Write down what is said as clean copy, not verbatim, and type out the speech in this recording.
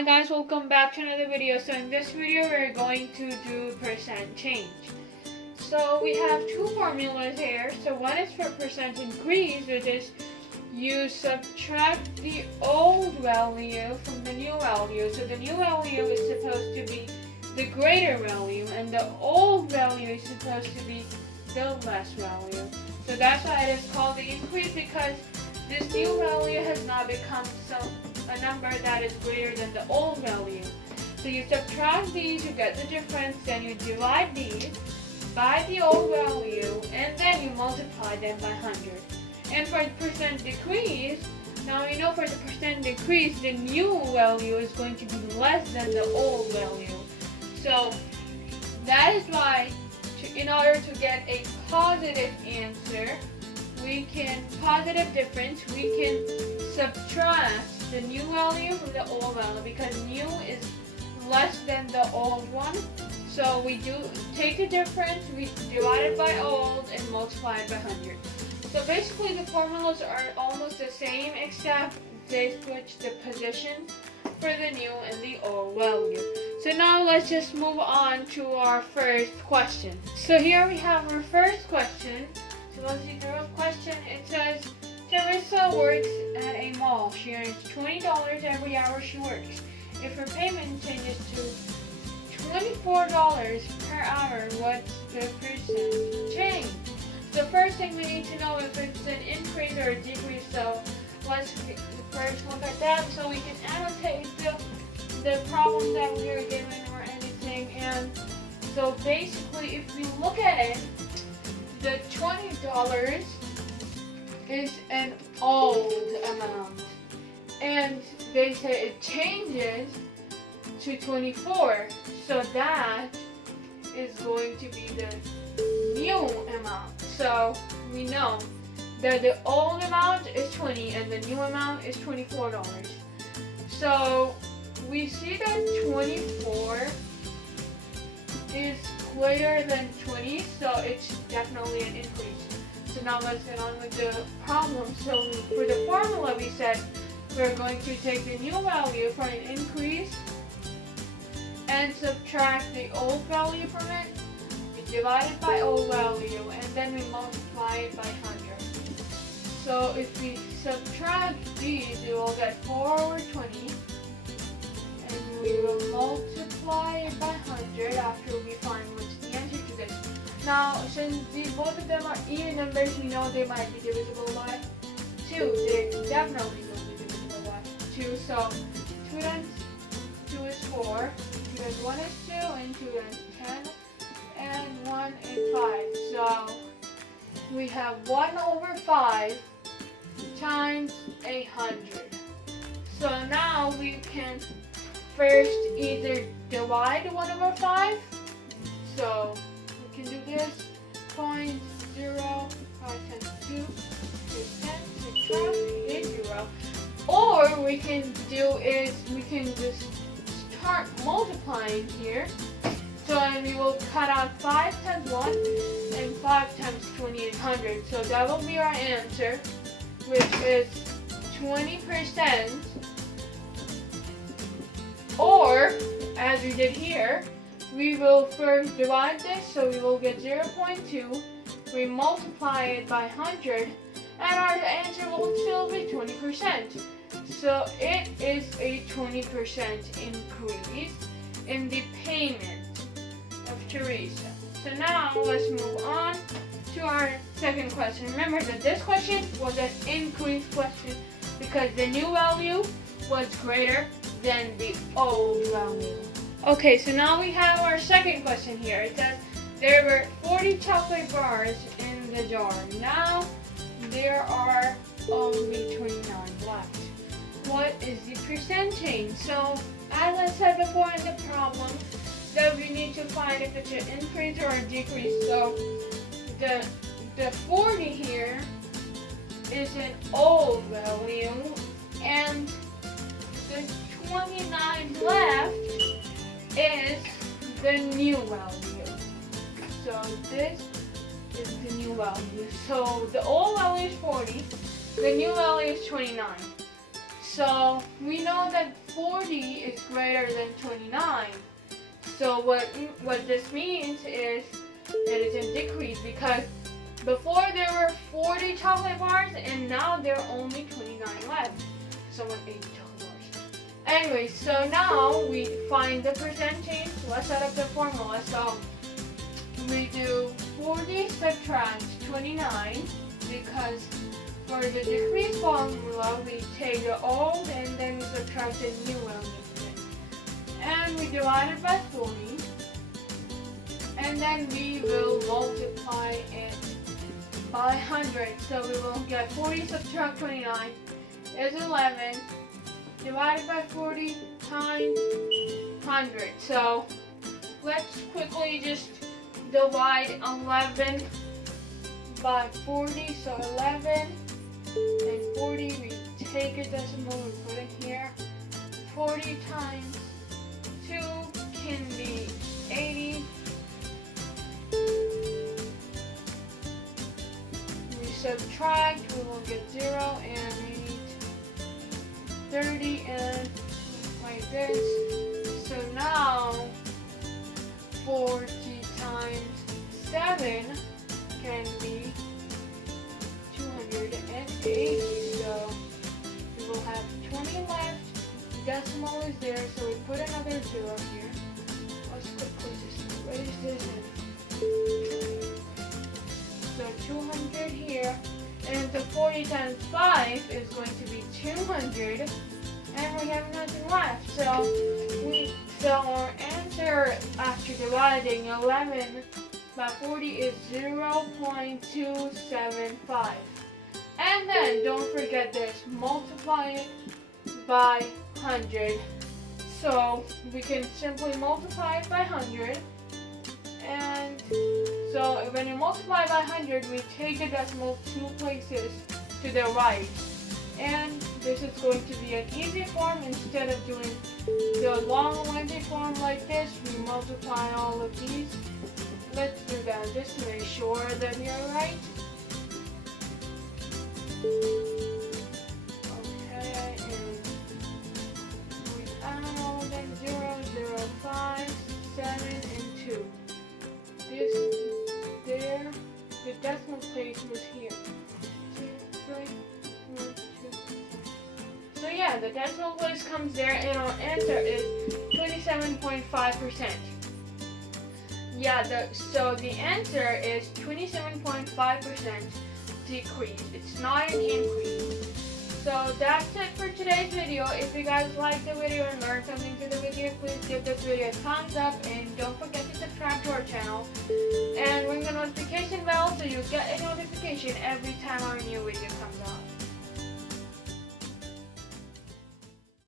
Hi guys, welcome back to another video. So in this video we're going to do percent change. So we have two formulas here. So one is for percent increase, which is you subtract the old value from the new value. So the new value is supposed to be the greater value and the old value is supposed to be the less value. So that's why it is called the increase, because this new value has now become a number that is greater than the old value. So you subtract these, you get the difference, then you divide these by the old value, and then you multiply them by 100. And for the percent decrease, now we know for the percent decrease, the new value is going to be less than the old value. So that is why, in order to get a positive answer, positive difference, we can subtract the new value from the old value, because new is less than the old one. So we do take the difference, we divide it by old and multiply it by 100. So basically the formulas are almost the same, except they switch the position for the new and the old value. So now let's just move on to our first question. So here we have our first question. So let's see the question. It says, Teresa works at a mall. She earns $20 every hour she works. If her payment changes to $24 per hour, what's the percent change? The first thing we need to know if it's an increase or a decrease. So let's first look at that so we can annotate the problem that we are given or anything. And so basically, if we look at it, the $20 is an old amount, and they say it changes to 24, so that is going to be the new amount. So we know that the old amount is 20 and the new amount is $24. So we see that 24 is greater than 20, so it's definitely an increase. So now let's get on with the problem. So for the formula, we said we're going to take the new value for an increase and subtract the old value from it. We divide it by old value, and then we multiply it by 100. So if we subtract these, we will get 4 over 20, and we will multiply it by 100 after we find what's the answer to this. Now, since both of them are even numbers, we know they might be divisible by 2. They definitely will be divisible by 2. So 2 times 2 is 4, 2 times 1 is 2, and 2 times 10, and 1 is 5. So we have 1 over 5 times 100. So now we can first either divide 1 over 5. So we can do this. 0.05 times 2 is 10. Subtract is 0. Or we can just start multiplying here. So and we will cut out 5 times 1 and 5 times 20 is 100. So that will be our answer, which is 20%. Or, as we did here, we will first divide this, so we will get 0.2. We multiply it by 100, and our answer will still be 20%. So it is a 20% increase in the payment of Teresa. So now let's move on to our second question. Remember that this question was an increase question because the new value was greater than the old value. Okay, so now we have our second question here. It says there were 40 chocolate bars in the jar. Now there are only 29 left. What is the percent change? So as I said before in the problem, that we need to find if it's an increase or a decrease. So the 40 here is an old value, and the 29 left is the new value. So this is the new value. So the old value is 40, the new value is 29. So we know that 40 is greater than 29. So what this means is it is in decrease, because before there were 40 chocolate bars and now there are only 29 left. Someone ate chocolate bars. Anyway, so now we find the percent change. Let's set up the formula. So we do 40 subtract 29, because for the decrease formula we take the old and then we subtract the new one. And we divide it by 40. And then we will multiply it by 100. So we will get 40 subtract 29 is 11 divided by 40 times 100. So let's quickly just divide 11 by 40. So 11 and 40, we take a decimal, we put it here. 40 times 2 can be 80. We subtract, we will get 0, and we need 30 and like this. So now 40 times 7 can be 280. So we will have 20 left. Decimal is there, so we put another 0 here. Let's quickly just erase this. So 200 here, and the 40 times 5 is going to be 200, and we have nothing left. So our answer after dividing 11 by 40 is 0.275. And then don't forget this, multiply it by 100. So we can simply multiply it by 100. And so when you multiply by 100, we take the decimal 2 places to the right. And this is going to be an easy form. Instead of doing the long lengthy form like this, we multiply all of these. Let's do that just to make sure that we are right. Okay, and we add all of them, 0, 0, 5, 7, and 2. This, there, the decimal place was here. 2, 3, 4, 2. So yeah, the decimal place comes there, and our answer is 27.5%. Yeah, so the answer is 27.5% decrease. It's not an increase. So that's it for today's video. If you guys liked the video and learned something through the video, please give this video a thumbs up, and don't forget to subscribe to our channel and ring the notification bell so you get a notification every time our new